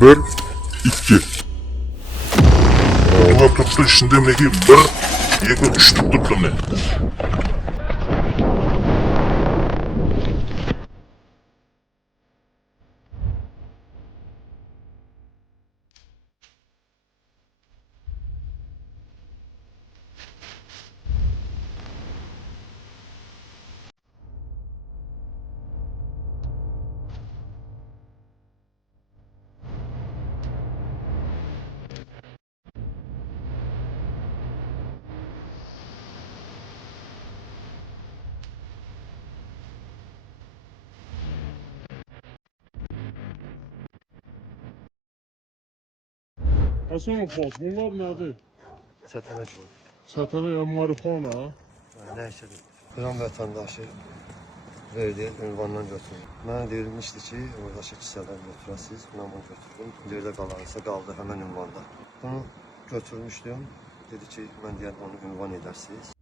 1, 2. Tutulab turibdi, ishinde mineki 1, 2, 3 deb turibdi mine. Hasan Abbas, bunlar nədir? Çətənək oldu. Satana marifana. Nəysə deyil. Filan vətəndaşı verdiyi ünvandan götürün. Mənə deyilmişdi ki, oradakı kisələr götürəsiz. Mən bunu götürdüm. Yerdə qalansa qaldı həmən ünvanda. Bunu götürmüşdüm. Dedi ki, mən deyən onu ünvan edərsiniz.